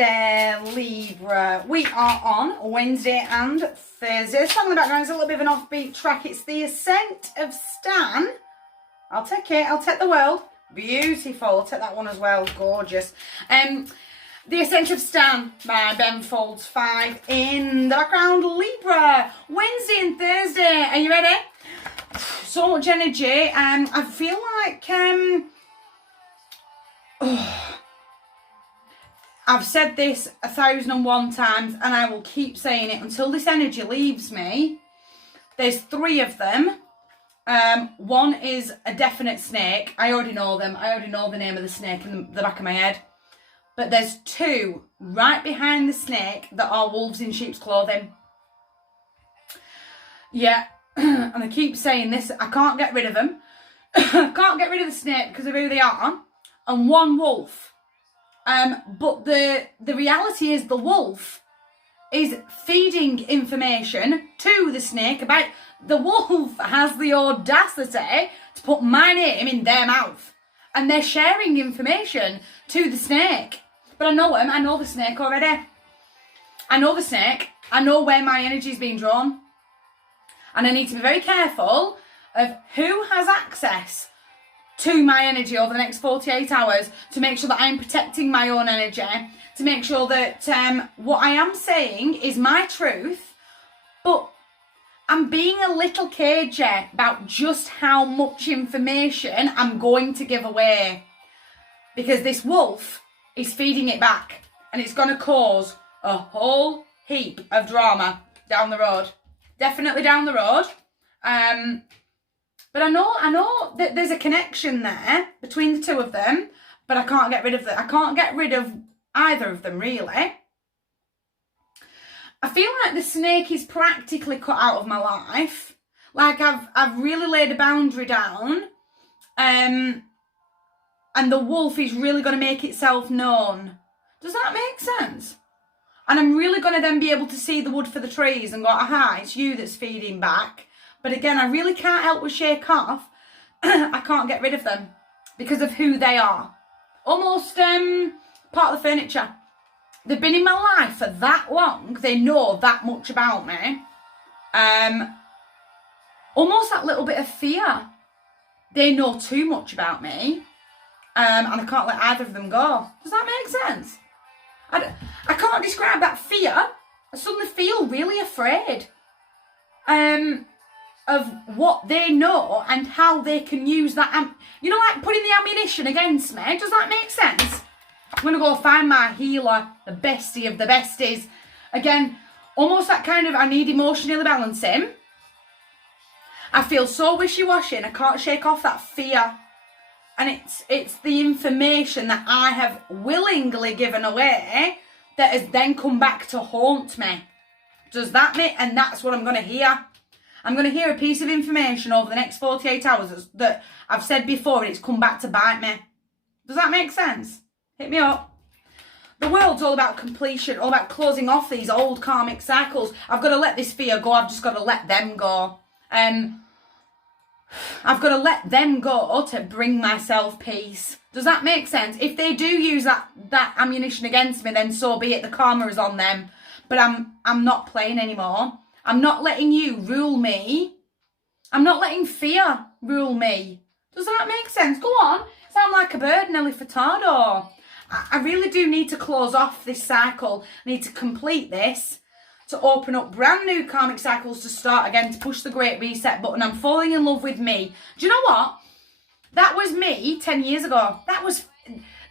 there, Libra. We are on Wednesday and Thursday. The song in the background is a little bit of an offbeat track. It's The Ascent of Stan. I'll take it. I'll take the world. Beautiful. I'll take that one as well. Gorgeous. The Ascent of Stan by Ben Folds 5 in the background. Libra. Wednesday and Thursday. Are you ready? So much energy. I feel like... I've said this 1,001 times and I will keep saying it until this energy leaves me. There's 3 of them. One is a definite snake. I already know them. I already know the name of the snake in the back of my head. But there's 2 right behind the snake that are wolves in sheep's clothing. Yeah, and I keep saying this. I can't get rid of them. I can't get rid of the snake because of who they are. And 1 wolf. But the reality is the wolf is feeding information to the snake about... The wolf has the audacity to put my name in their mouth. And they're sharing information to the snake. But I know him. I know the snake already. I know the snake. I know where my energy is being drawn. And I need to be very careful of who has access to my energy over the next 48 hours to make sure that I'm protecting my own energy, to make sure that what I am saying is my truth, but I'm being a little cagey about just how much information I'm going to give away, because this wolf is feeding it back and it's going to cause a whole heap of drama down the road. Definitely down the road. But I know that there's a connection there between the 2 of them, but I can't get rid of I can't get rid of either of them, really. I feel like the snake is practically cut out of my life. Like I've really laid a boundary down, and the wolf is really going to make itself known. Does that make sense? And I'm really going to then be able to see the wood for the trees and go, aha, it's you that's feeding back. But again, I really can't help but shake off. I can't get rid of them because of who they are. Almost part of the furniture. They've been in my life for that long. They know that much about me. Almost that little bit of fear. They know too much about me. And I can't let either of them go. Does that make sense? I can't describe that fear. I suddenly feel really afraid. Of what they know and how they can use that, you know, like putting the ammunition against me. Does that make sense? I'm going to go find my healer, the bestie of the besties. Again, almost that kind of, I need emotionally balancing. I feel so wishy-washy and I can't shake off that fear. And it's the information that I have willingly given away that has then come back to haunt me. Does that make, and that's what I'm going to hear. I'm going to hear a piece of information over the next 48 hours that I've said before and it's come back to bite me. Does that make sense? Hit me up. The world's all about completion, all about closing off these old karmic cycles. I've got to let this fear go. I've just got to let them go. I've got to let them go to bring myself peace. Does that make sense? If they do use that ammunition against me, then so be it. The karma is on them. But I'm not playing anymore. I'm not letting you rule me. I'm not letting fear rule me. Does that make sense? Go on. Sound like a bird, Nelly Furtado. I really do need to close off this cycle. I need to complete this to open up brand new karmic cycles to start again, to push the great reset button. I'm falling in love with me. Do you know what? That was me 10 years ago. That was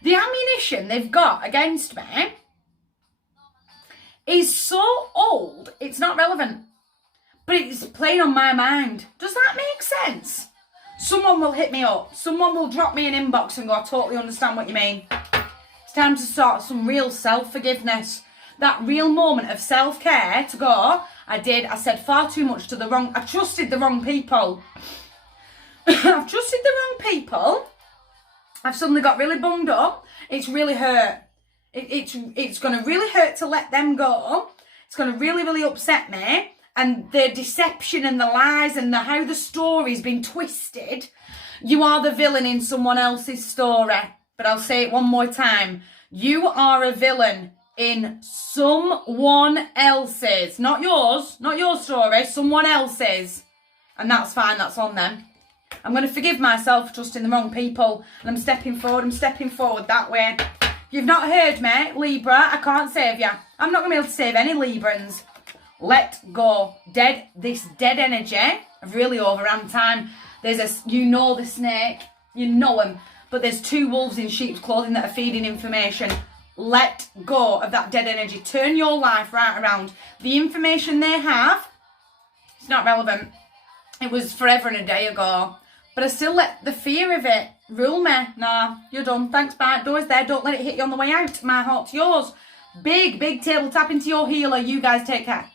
the ammunition they've got against me. Is so old, it's not relevant. But it's playing on my mind. Does that make sense? Someone will hit me up. Someone will drop me an inbox and go, I totally understand what you mean. It's time to start some real self-forgiveness. That real moment of self-care to go, I said far too much to the wrong... I trusted the wrong people. I've trusted the wrong people. I've suddenly got really bummed up. It's really hurt. It's going to really hurt to let them go. It's going to really, really upset me. And the deception and the lies and how the story's been twisted. You are the villain in someone else's story. But I'll say it one more time. You are a villain in someone else's. Not yours. Not your story. Someone else's. And that's fine. That's on them. I'm going to forgive myself for trusting the wrong people. And I'm stepping forward. I'm stepping forward that way. You've not heard me, Libra. I can't save you. I'm not going to be able to save any Librans. Let go. This dead energy of really overrun time. You know the snake. You know him. But there's two wolves in sheep's clothing that are feeding information. Let go of that dead energy. Turn your life right around. The information they have, it's not relevant. It was forever and a day ago. But I still let the fear of it rule me. Nah, you're done. Thanks, bye. Door's there. Don't let it hit you on the way out. My heart to yours. Big table tap into your healer. You guys take care.